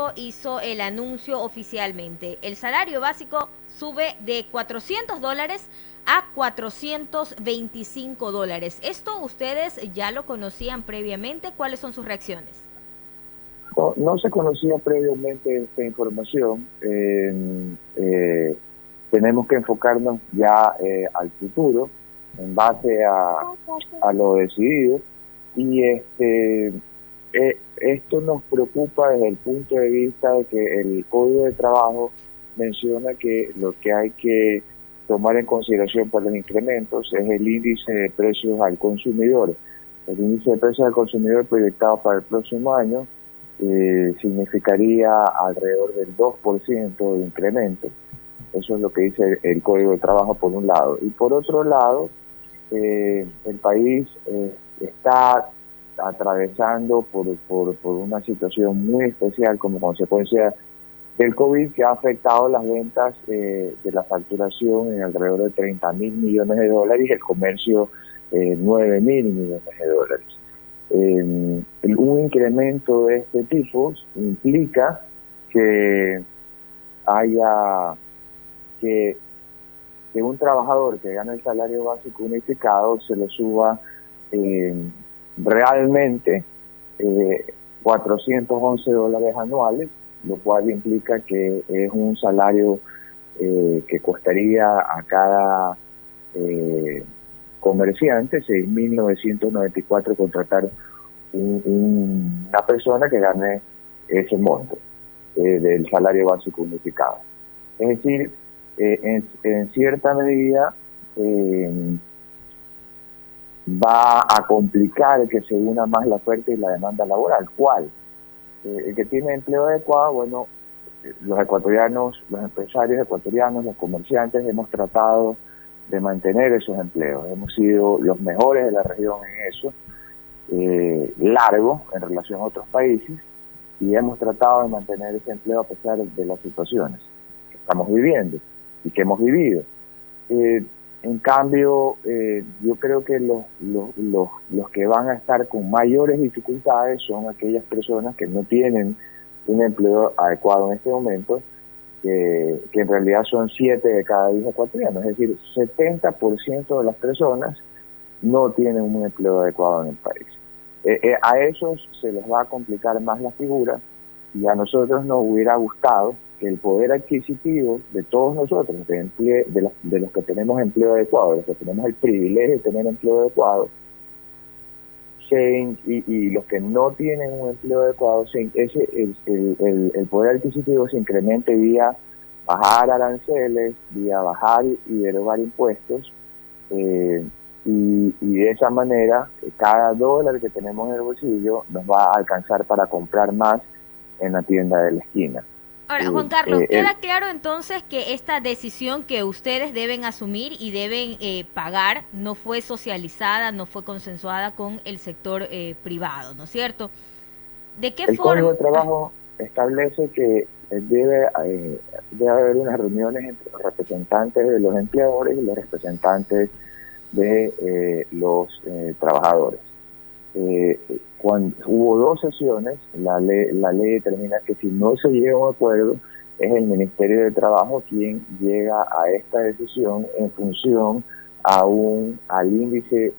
Congreso hizo el anuncio oficialmente. El salario básico sube de $400 a $425. ¿Esto ustedes ya lo conocían previamente? ¿Cuáles son sus reacciones? No se conocía previamente esta información. Tenemos que enfocarnos ya al futuro en base a lo decidido, y esto nos preocupa desde el punto de vista de que el Código de Trabajo menciona que lo que hay que tomar en consideración para los incrementos es el índice de precios al consumidor. El índice de precios al consumidor proyectado para el próximo año significaría alrededor del 2% de incremento. Eso es lo que dice el Código de Trabajo por un lado. Y por otro lado, el país está atravesando por una situación muy especial como consecuencia del COVID, que ha afectado las ventas de la facturación en alrededor de 30.000 millones de dólares y el comercio 9.000 millones de dólares. Un incremento de este tipo implica que haya que un trabajador que gana el salario básico unificado se le suba realmente $411 anuales, lo cual implica que es un salario que costaría a cada comerciante 6.994 contratar una persona que gane ese monto del salario básico unificado. Es decir, en cierta medida va a complicar que se una más la oferta y la demanda laboral. ¿Cuál? El que tiene empleo adecuado, bueno, los ecuatorianos, los empresarios ecuatorianos, los comerciantes, hemos tratado de mantener esos empleos. Hemos sido los mejores de la región en eso, largo en relación a otros países, y hemos tratado de mantener ese empleo a pesar de las situaciones que estamos viviendo y que hemos vivido. En cambio, yo creo que los que van a estar con mayores dificultades son aquellas personas que no tienen un empleo adecuado en este momento, que en realidad son 7 de cada 10 ecuatorianos, es decir, 70% de las personas no tienen un empleo adecuado en el país. A esos se les va a complicar más la figura, y a nosotros nos hubiera gustado que el poder adquisitivo de todos nosotros, de los que tenemos empleo adecuado, de los que tenemos el privilegio de tener empleo adecuado, y los que no tienen un empleo adecuado, el poder adquisitivo se incremente vía bajar aranceles, vía bajar y derogar impuestos, y de esa manera cada dólar que tenemos en el bolsillo nos va a alcanzar para comprar más en la tienda de la esquina. Ahora, Juan Carlos, queda claro entonces que esta decisión que ustedes deben asumir y deben pagar no fue socializada, no fue consensuada con el sector privado, ¿no es cierto? ¿De qué forma? El Código de Trabajo establece que debe haber unas reuniones entre los representantes de los empleadores y los representantes de los trabajadores. Cuando hubo 2 sesiones, la ley determina que si no se llega a un acuerdo, es el Ministerio de Trabajo quien llega a esta decisión en función al índice,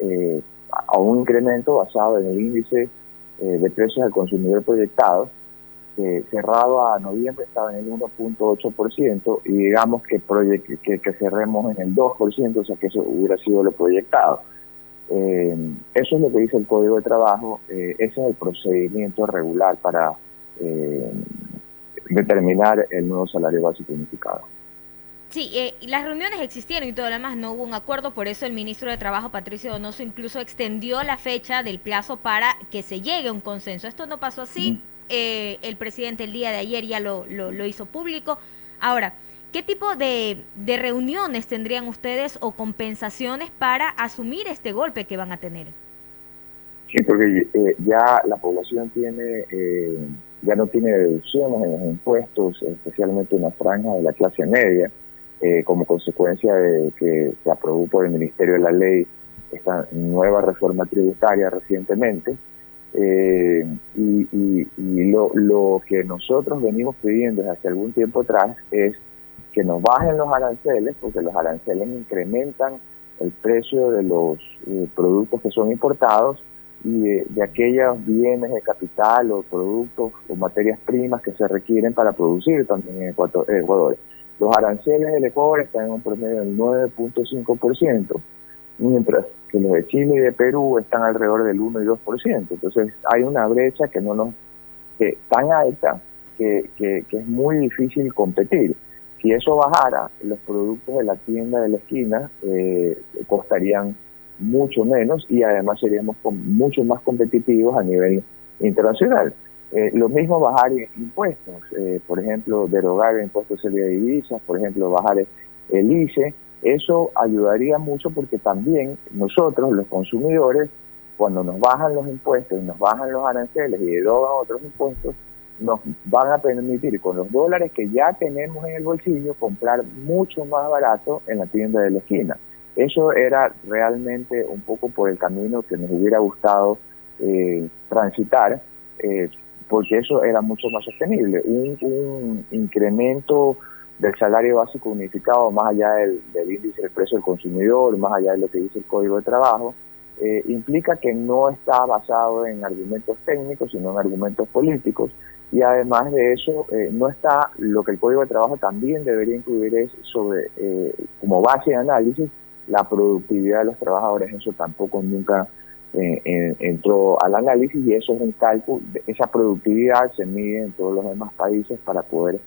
a un incremento basado en el índice de precios al consumidor proyectado, cerrado a noviembre estaba en el 1.8%, y digamos que cerremos en el 2%, o sea que eso hubiera sido lo proyectado. Eso es lo que dice el Código de Trabajo. Ese es el procedimiento regular para determinar el nuevo salario básico unificado. Sí, las reuniones existieron y todo lo demás, no hubo un acuerdo, por eso el ministro de Trabajo, Patricio Donoso, incluso extendió la fecha del plazo para que se llegue a un consenso. Esto no pasó así, el presidente el día de ayer ya lo hizo público. Ahora, ¿qué tipo de reuniones tendrían ustedes o compensaciones para asumir este golpe que van a tener? Sí, porque ya la población ya no tiene deducciones en los impuestos, especialmente en la franja de la clase media, como consecuencia de que se aprobó por el Ministerio de la Ley esta nueva reforma tributaria recientemente. Y Lo que nosotros venimos pidiendo desde hace algún tiempo atrás es que nos bajen los aranceles, porque los aranceles incrementan el precio de los productos que son importados y de aquellos bienes de capital o productos o materias primas que se requieren para producir también en Ecuador. Los aranceles del Ecuador están en un promedio del 9.5%, mientras que los de Chile y de Perú están alrededor del 1 y 2%. Entonces hay una brecha tan alta que es muy difícil competir. Si eso bajara, los productos de la tienda de la esquina costarían mucho menos y además seríamos mucho más competitivos a nivel internacional. Lo mismo bajar impuestos, por ejemplo, derogar el impuesto de salida de divisas, por ejemplo, bajar el ICE. Eso ayudaría mucho porque también nosotros, los consumidores, cuando nos bajan los impuestos y nos bajan los aranceles y derogan otros impuestos, nos van a permitir con los dólares que ya tenemos en el bolsillo comprar mucho más barato en la tienda de la esquina. Eso era realmente un poco por el camino que nos hubiera gustado transitar, porque eso era mucho más sostenible. Un incremento del salario básico unificado, más allá del índice del precio del consumidor, más allá de lo que dice el Código de Trabajo, implica que no está basado en argumentos técnicos, sino en argumentos políticos. Y además de eso, no está lo que el Código de Trabajo también debería incluir es sobre, como base de análisis, la productividad de los trabajadores. Eso tampoco nunca entró al análisis y eso es un cálculo, esa productividad se mide en todos los demás países para poder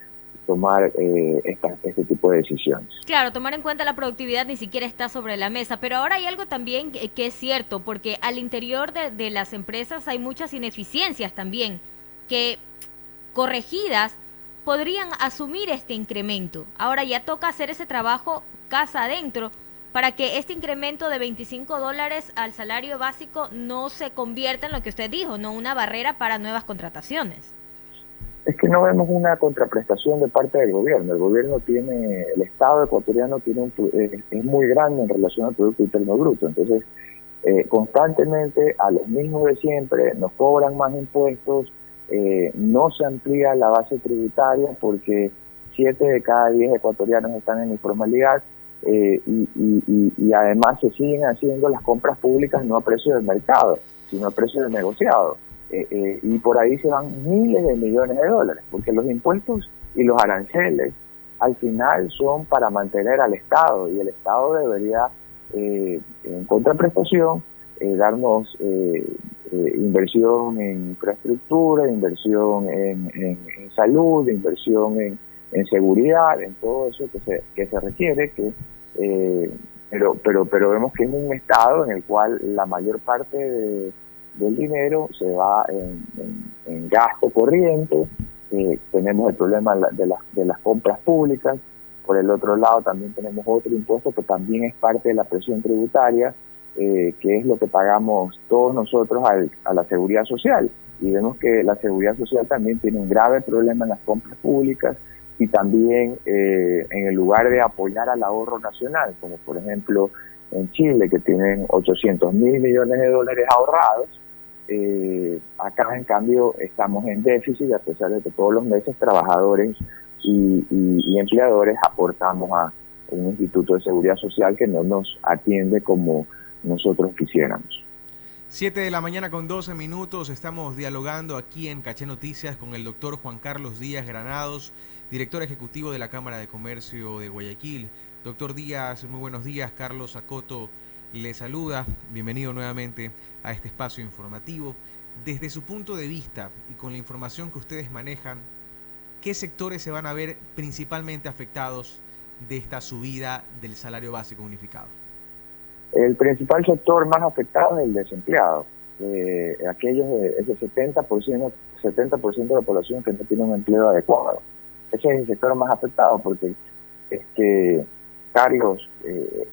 tomar este tipo de decisiones. Claro, tomar en cuenta la productividad ni siquiera está sobre la mesa, pero ahora hay algo también que es cierto, porque al interior de las empresas hay muchas ineficiencias también, que corregidas podrían asumir este incremento. Ahora ya toca hacer ese trabajo casa adentro para que este incremento de $25 al salario básico no se convierta en lo que usted dijo, no una barrera para nuevas contrataciones. Es que no vemos una contraprestación de parte del gobierno. El Estado ecuatoriano es muy grande en relación al Producto Interno Bruto. Entonces, constantemente a los mismos de siempre nos cobran más impuestos, no se amplía la base tributaria porque 7 de cada 10 ecuatorianos están en informalidad y además se siguen haciendo las compras públicas no a precio del mercado, sino a precio del negociado. Y por ahí se van miles de millones de dólares, porque los impuestos y los aranceles al final son para mantener al Estado, y el Estado debería, en contraprestación, darnos inversión en infraestructura, inversión en salud, inversión en seguridad, en todo eso que se requiere, pero vemos que es un Estado en el cual la mayor parte del dinero se va en gasto corriente. Tenemos el problema de las compras públicas. Por el otro lado también tenemos otro impuesto que también es parte de la presión tributaria, que es lo que pagamos todos nosotros a la seguridad social, y vemos que la seguridad social también tiene un grave problema en las compras públicas y también en el lugar de apoyar al ahorro nacional, como por ejemplo en Chile, que tienen 800.000 millones de dólares ahorrados. Acá en cambio estamos en déficit, a pesar de que todos los meses trabajadores y empleadores aportamos a un instituto de seguridad social que no nos atiende como nosotros quisiéramos. 7:12 a.m, estamos dialogando aquí en Caché Noticias con el doctor Juan Carlos Díaz Granados, director ejecutivo de la Cámara de Comercio de Guayaquil. Doctor Díaz, muy buenos días. Carlos Acoto le saluda. Bienvenido nuevamente a este espacio informativo. Desde su punto de vista y con la información que ustedes manejan, ¿qué sectores se van a ver principalmente afectados de esta subida del salario básico unificado? El principal sector más afectado es el desempleado. Ese 70% de la población que no tiene un empleo adecuado. Ese es el sector más afectado porque Carlos,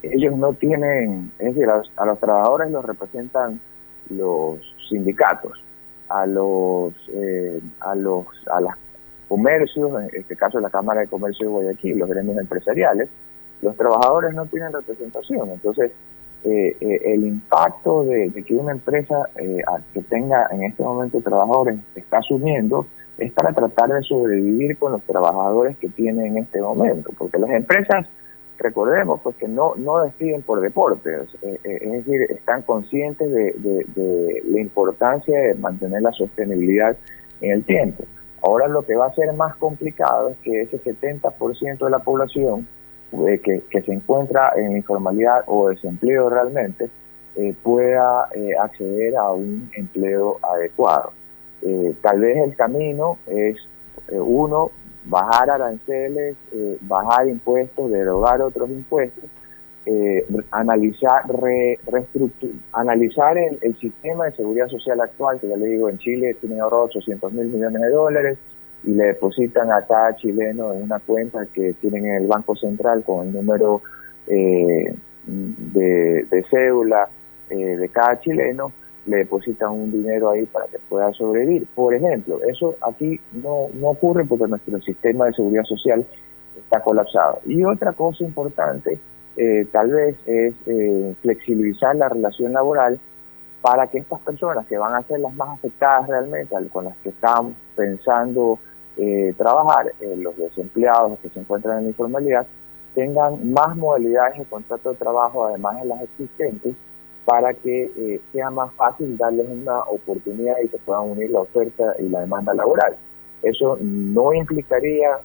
ellos no tienen, es decir, a los trabajadores los representan los sindicatos, a los comercios, en este caso la Cámara de Comercio de Guayaquil, los gremios empresariales. Los trabajadores no tienen representación. Entonces, el impacto de que una empresa que tenga en este momento trabajadores está asumiendo es para tratar de sobrevivir con los trabajadores que tienen en este momento, porque las empresas, recordemos, pues que no despiden por deporte, es decir, están conscientes de la importancia de mantener la sostenibilidad en el tiempo. Ahora lo que va a ser más complicado es que ese 70% de la población que se encuentra en informalidad o desempleo realmente pueda acceder a un empleo adecuado. Tal vez el camino es, uno, bajar aranceles, bajar impuestos, derogar otros impuestos, analizar el sistema de seguridad social actual, que ya le digo, en Chile tienen ahorrado 800.000 millones de dólares y le depositan a cada chileno en una cuenta que tienen en el Banco Central con el número de cédula de cada chileno, le depositan un dinero ahí para que pueda sobrevivir. Por ejemplo, eso aquí no ocurre porque nuestro sistema de seguridad social está colapsado. Y otra cosa importante tal vez es flexibilizar la relación laboral para que estas personas que van a ser las más afectadas realmente, con las que están pensando trabajar, los desempleados que se encuentran en la informalidad, tengan más modalidades de contrato de trabajo además de las existentes, para que sea más fácil darles una oportunidad y se puedan unir la oferta y la demanda laboral. Eso no implicaría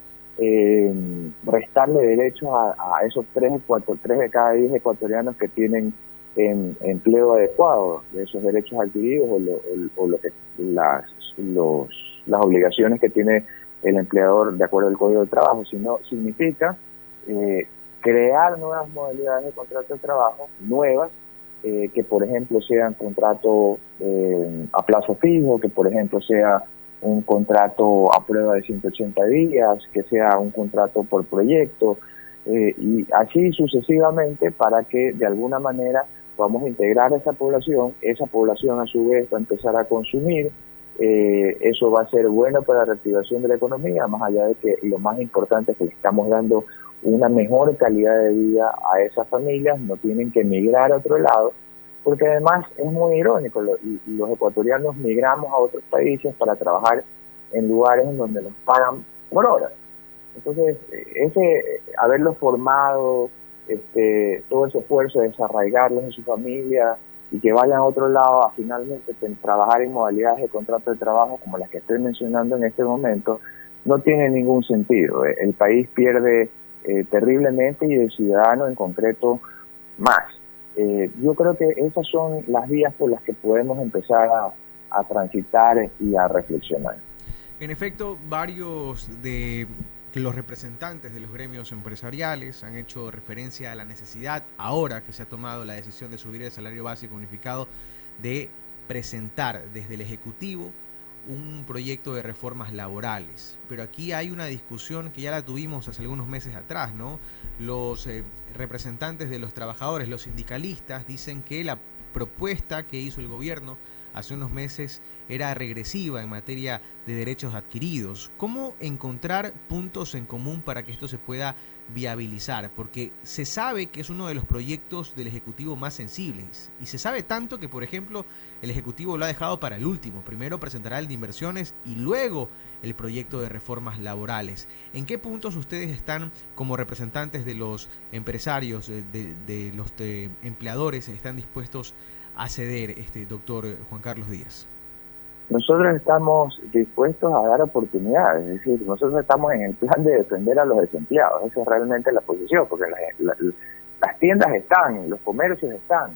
restarle derechos a esos 3 de cada 10 ecuatorianos que tienen empleo adecuado, de esos derechos adquiridos o las obligaciones que tiene el empleador de acuerdo al Código de Trabajo, sino significa crear nuevas modalidades de contrato de trabajo, nuevas, que por ejemplo sean contrato a plazo fijo, que por ejemplo sea un contrato a prueba de 180 días, que sea un contrato por proyecto, y así sucesivamente, para que de alguna manera podamos integrar a esa población a su vez va a empezar a consumir, eso va a ser bueno para la reactivación de la economía, más allá de que lo más importante es que le estamos dando una mejor calidad de vida a esas familias, no tienen que migrar a otro lado, porque además es muy irónico, los ecuatorianos migramos a otros países para trabajar en lugares en donde nos pagan por hora. Entonces, haberlos formado, todo ese esfuerzo de desarraigarlos en su familia y que vayan a otro lado a finalmente trabajar en modalidades de contrato de trabajo como las que estoy mencionando en este momento, no tiene ningún sentido. El país pierde terriblemente y el ciudadano en concreto más. Yo creo que esas son las vías por las que podemos empezar a transitar y a reflexionar. En efecto, varios de los representantes de los gremios empresariales han hecho referencia a la necesidad, ahora que se ha tomado la decisión de subir el salario básico unificado, de presentar desde el Ejecutivo un proyecto de reformas laborales. Pero aquí hay una discusión que ya la tuvimos hace algunos meses atrás, ¿no? Los representantes de los trabajadores, los sindicalistas, dicen que la propuesta que hizo el gobierno hace unos meses era regresiva en materia de derechos adquiridos. ¿Cómo encontrar puntos en común para que esto se pueda viabilizar? Porque se sabe que es uno de los proyectos del Ejecutivo más sensibles, y se sabe tanto que, por ejemplo, el Ejecutivo lo ha dejado para el último. Primero presentará el de inversiones y luego el proyecto de reformas laborales. ¿En qué puntos ustedes están como representantes de los empresarios, de los empleadores, están dispuestos a ceder, doctor Juan Carlos Díaz? Nosotros estamos dispuestos a dar oportunidades, es decir, nosotros estamos en el plan de defender a los desempleados. Esa es realmente la posición, porque las tiendas están, los comercios están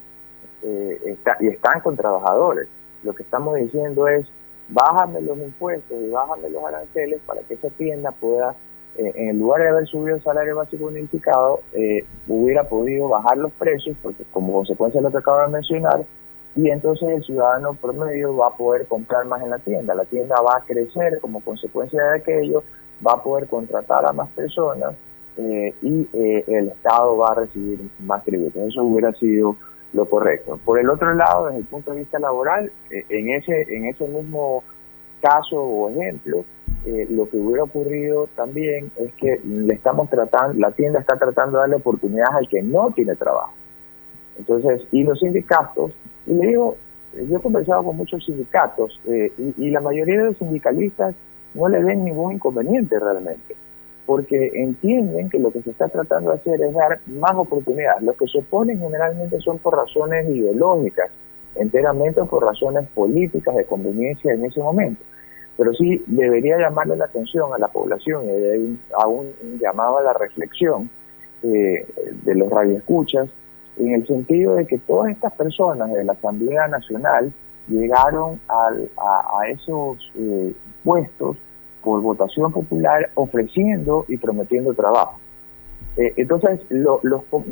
con trabajadores. Lo que estamos diciendo es, bájame los impuestos y bájame los aranceles para que esa tienda pueda, en lugar de haber subido el salario básico unificado, hubiera podido bajar los precios, porque como consecuencia de lo que acabo de mencionar, y entonces el ciudadano promedio va a poder comprar más en la tienda va a crecer como consecuencia de aquello, va a poder contratar a más personas y el Estado va a recibir más tributos. Eso hubiera sido lo correcto. Por el otro lado, desde el punto de vista laboral, en ese mismo caso o ejemplo, lo que hubiera ocurrido también es que la tienda está tratando de darle oportunidades al que no tiene trabajo. Entonces, y los sindicatos, y le digo, yo he conversado con muchos sindicatos y la mayoría de los sindicalistas no le ven ningún inconveniente realmente, porque entienden que lo que se está tratando de hacer es dar más oportunidades. Los que se oponen generalmente son por razones ideológicas, enteramente por razones políticas de conveniencia en ese momento. Pero sí debería llamarle la atención a la población, y hay un llamado a la reflexión de los radioescuchas, en el sentido de que todas estas personas de la Asamblea Nacional llegaron a esos puestos por votación popular ofreciendo y prometiendo trabajo. Entonces,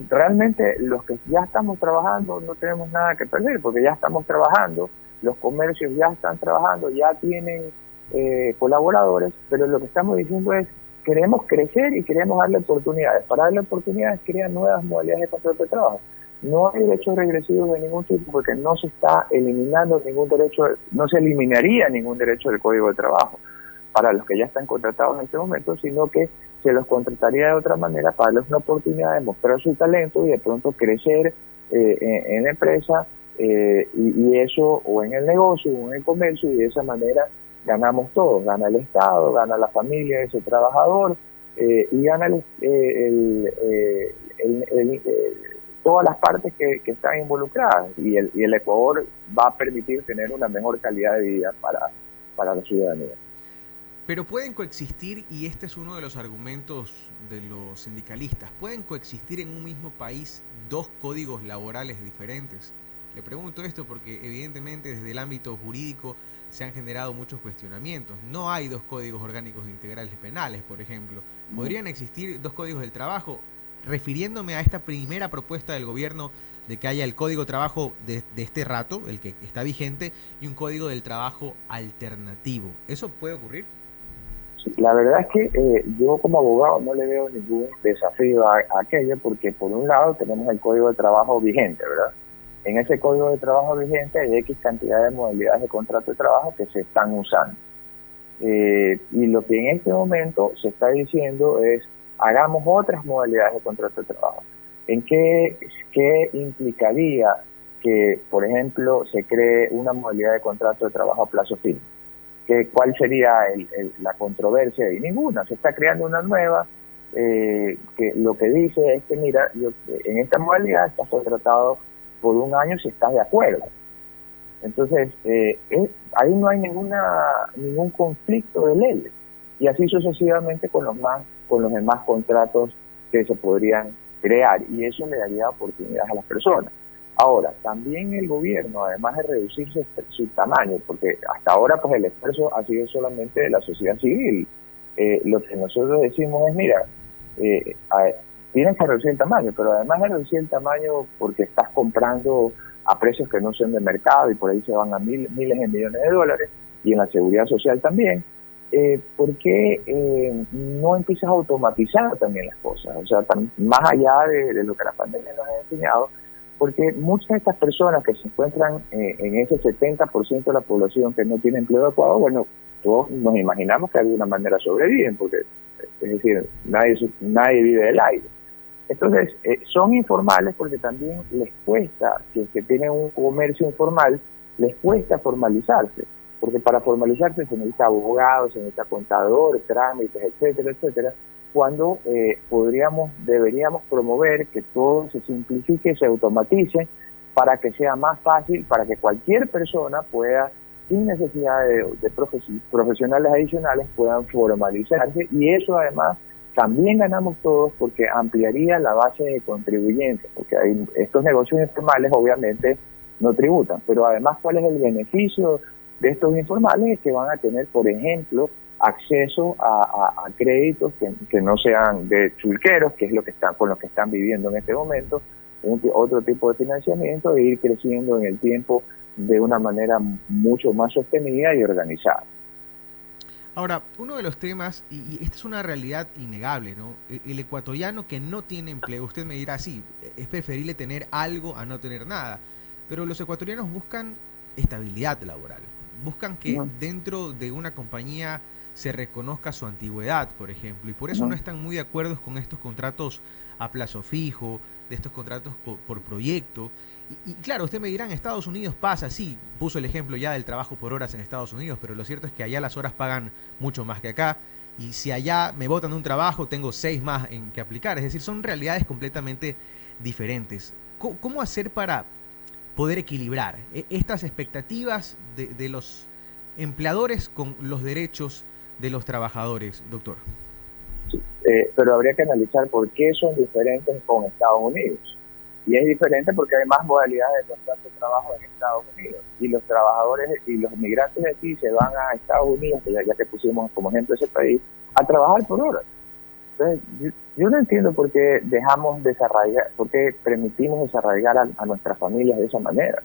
realmente los que ya estamos trabajando no tenemos nada que perder, porque ya estamos trabajando, los comercios ya están trabajando, ya tienen colaboradores, pero lo que estamos diciendo es, queremos crecer y queremos darle oportunidades. Para darle oportunidades, crean nuevas modalidades de contrato de trabajo. No hay derechos regresivos de ningún tipo, porque no se está eliminando ningún derecho, no se eliminaría ningún derecho del Código de Trabajo para los que ya están contratados en este momento, sino que se los contrataría de otra manera para darles una oportunidad de mostrar su talento y de pronto crecer en la empresa y eso, o en el negocio, o en el comercio, y de esa manera ganamos todos, gana el Estado, gana la familia de ese trabajador y gana todas las partes que están involucradas, y el Ecuador va a permitir tener una mejor calidad de vida para la ciudadanía. Pero pueden coexistir, y este es uno de los argumentos de los sindicalistas, ¿pueden coexistir en un mismo país dos códigos laborales diferentes? Le pregunto esto porque evidentemente desde el ámbito jurídico se han generado muchos cuestionamientos. No hay dos códigos orgánicos integrales penales, por ejemplo. ¿Podrían existir dos códigos del trabajo? Refiriéndome a esta primera propuesta del gobierno de que haya el código de trabajo de este rato, el que está vigente, y un código del trabajo alternativo. ¿Eso puede ocurrir? La verdad es que yo como abogado no le veo ningún desafío a aquello, porque por un lado tenemos el Código de Trabajo vigente, ¿verdad? En ese Código de Trabajo vigente hay X cantidad de modalidades de contrato de trabajo que se están usando. Y lo que en este momento se está diciendo es, hagamos otras modalidades de contrato de trabajo. ¿En qué implicaría que, por ejemplo, se cree una modalidad de contrato de trabajo a plazo fijo? ¿Cuál sería la controversia? Y ninguna. Se está creando una nueva que lo que dice es que, mira, en esta modalidad estás contratado por un año si estás de acuerdo. Entonces, ahí no hay ningún conflicto de leyes. Y así sucesivamente con los demás contratos que se podrían crear. Y eso le daría oportunidades a las personas. Ahora, también el gobierno, además de reducir su tamaño, porque hasta ahora pues el esfuerzo ha sido solamente de la sociedad civil, lo que nosotros decimos es, mira, tienes que reducir el tamaño, pero además de reducir el tamaño porque estás comprando a precios que no son de mercado y por ahí se van a miles de millones de dólares, y en la seguridad social también, ¿por qué no empiezas a automatizar también las cosas? O sea, más allá de lo que la pandemia nos ha enseñado, porque muchas de estas personas que se encuentran en ese 70% de la población que no tiene empleo adecuado, bueno, todos nos imaginamos que de alguna manera sobreviven, porque es decir, nadie vive del aire. Entonces, son informales porque también les cuesta, si es que tienen un comercio informal, les cuesta formalizarse, porque para formalizarse se necesita abogado, se necesita contador, trámites, etcétera, etcétera, cuando deberíamos promover que todo se simplifique, se automatice, para que sea más fácil, para que cualquier persona pueda, sin necesidad de profesionales adicionales, puedan formalizarse, y eso además también ganamos todos porque ampliaría la base de contribuyentes, porque estos negocios informales obviamente no tributan, pero además, ¿cuál es el beneficio de estos informales? Es que van a tener, por ejemplo, acceso a créditos que no sean de chulqueros, que es con lo que están viviendo en este momento, otro tipo de financiamiento, e ir creciendo en el tiempo de una manera mucho más sostenida y organizada. Ahora, uno de los temas, y esta es una realidad innegable, ¿no? El ecuatoriano que no tiene empleo, usted me dirá, sí, es preferible tener algo a no tener nada, pero los ecuatorianos buscan estabilidad laboral, buscan que dentro de una compañía se reconozca su antigüedad, por ejemplo, y por eso no están muy de acuerdo con estos contratos a plazo fijo, de estos contratos por proyecto, Y claro, usted me dirá, en Estados Unidos pasa, sí, puso el ejemplo ya del trabajo por horas en Estados Unidos, pero lo cierto es que allá las horas pagan mucho más que acá, y si allá me botan de un trabajo, tengo 6 más en que aplicar, es decir, son realidades completamente diferentes. ¿Cómo hacer para poder equilibrar estas expectativas de los empleadores con los derechos de los trabajadores, doctor? Pero habría que analizar por qué son diferentes con Estados Unidos. Y es diferente porque hay más modalidades de contrato de trabajo en Estados Unidos. Y los trabajadores y los migrantes de aquí se van a Estados Unidos, ya que pusimos como ejemplo ese país, a trabajar por horas. Entonces, yo no entiendo por qué dejamos desarraigar, por qué permitimos desarraigar a nuestras familias de esa manera.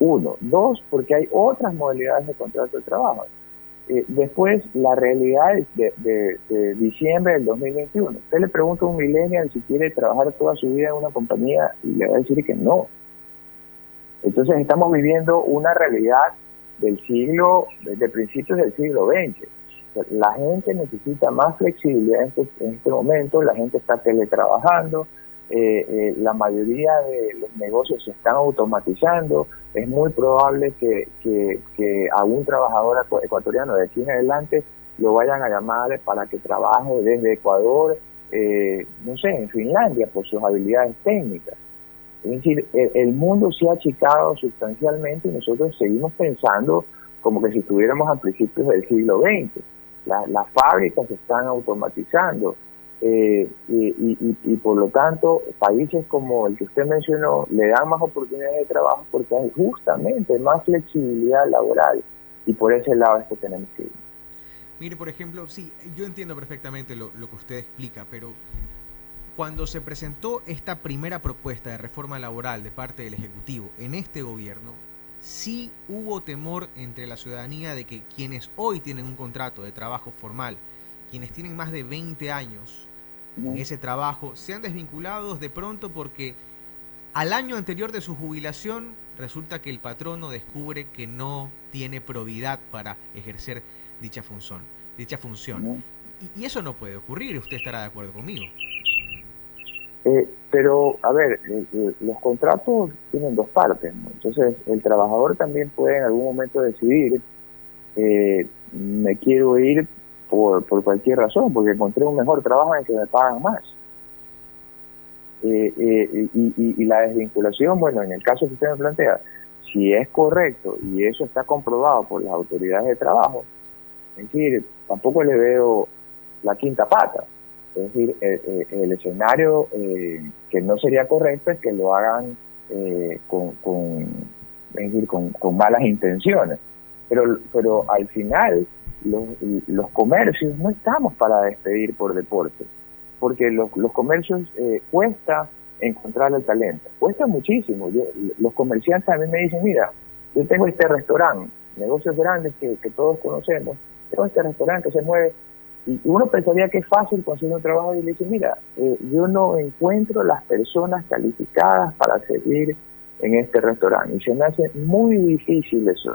1. 2, porque hay otras modalidades de contrato de trabajo. Después, la realidad de diciembre del 2021. Usted le pregunta a un millennial si quiere trabajar toda su vida en una compañía y le va a decir que no. Entonces, estamos viviendo una realidad de principios del siglo XX. La gente necesita más flexibilidad en este momento, la gente está teletrabajando, la mayoría de los negocios se están automatizando. Es muy probable que a un trabajador ecuatoriano de aquí en adelante lo vayan a llamar para que trabaje desde Ecuador, no sé, en Finlandia, por sus habilidades técnicas. Es decir, el mundo se ha achicado sustancialmente y nosotros seguimos pensando como que si estuviéramos a principios del siglo XX. Las fábricas se están automatizando. Y por lo tanto países como el que usted mencionó le dan más oportunidades de trabajo porque hay justamente más flexibilidad laboral, y por ese lado es que tenemos que ir. Mire, por ejemplo, sí, yo entiendo perfectamente lo que usted explica, pero cuando se presentó esta primera propuesta de reforma laboral de parte del Ejecutivo en este gobierno, sí hubo temor entre la ciudadanía de que quienes hoy tienen un contrato de trabajo formal, quienes tienen más de 20 años en ese trabajo, sean desvinculados de pronto porque al año anterior de su jubilación resulta que el patrono descubre que no tiene probidad para ejercer dicha función. Y eso no puede ocurrir, usted estará de acuerdo conmigo. Pero, a ver, los contratos tienen dos partes, ¿no? Entonces, el trabajador también puede en algún momento decidir, me quiero ir por cualquier razón, porque encontré un mejor trabajo en el que me pagan más. Y la desvinculación, bueno, en el caso que usted me plantea, si es correcto y eso está comprobado por las autoridades de trabajo, es decir, tampoco le veo la quinta pata. Es decir, el escenario que no sería correcto es que lo hagan con malas intenciones. Pero al final, los comercios no estamos para despedir por deporte, porque los comercios cuesta encontrar el talento, cuesta muchísimo. Los comerciantes a mí me dicen, mira, yo tengo este restaurante, negocios grandes que todos conocemos, tengo este restaurante que se mueve, y uno pensaría que es fácil conseguir un trabajo, y le dice, mira, yo no encuentro las personas calificadas para servir en este restaurante, y se me hace muy difícil eso.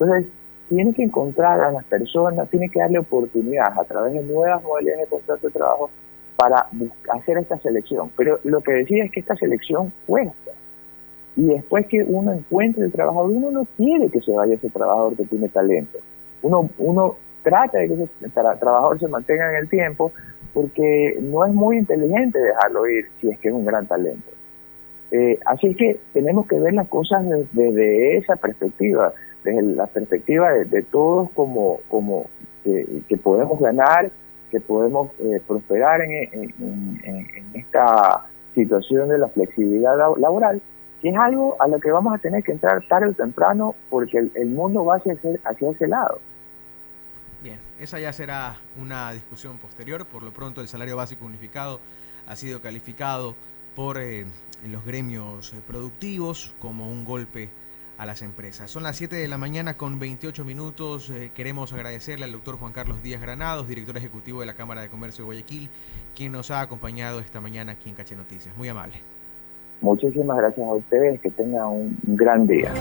Entonces, tiene que encontrar a las personas, tiene que darle oportunidades a través de nuevas modalidades de contrato de trabajo para hacer esta selección. Pero lo que decía es que esta selección cuesta. Y después que uno encuentre el trabajador, uno no quiere que se vaya ese trabajador que tiene talento. Uno trata de que ese trabajador se mantenga en el tiempo, porque no es muy inteligente dejarlo ir si es que es un gran talento. Así que tenemos que ver las cosas desde esa perspectiva, desde la perspectiva de todos como que podemos ganar, que podemos prosperar en esta situación de la flexibilidad laboral, que es algo a lo que vamos a tener que entrar tarde o temprano, porque el mundo va hacia ese lado. Bien, esa ya será una discusión posterior. Por lo pronto, el salario básico unificado ha sido calificado por los gremios productivos como un golpe a las empresas. Son las 7 de la mañana con 28 minutos. Queremos agradecerle al doctor Juan Carlos Díaz Granados, director ejecutivo de la Cámara de Comercio de Guayaquil, quien nos ha acompañado esta mañana aquí en Caché Noticias. Muy amable. Muchísimas gracias a ustedes. Que tengan un gran día.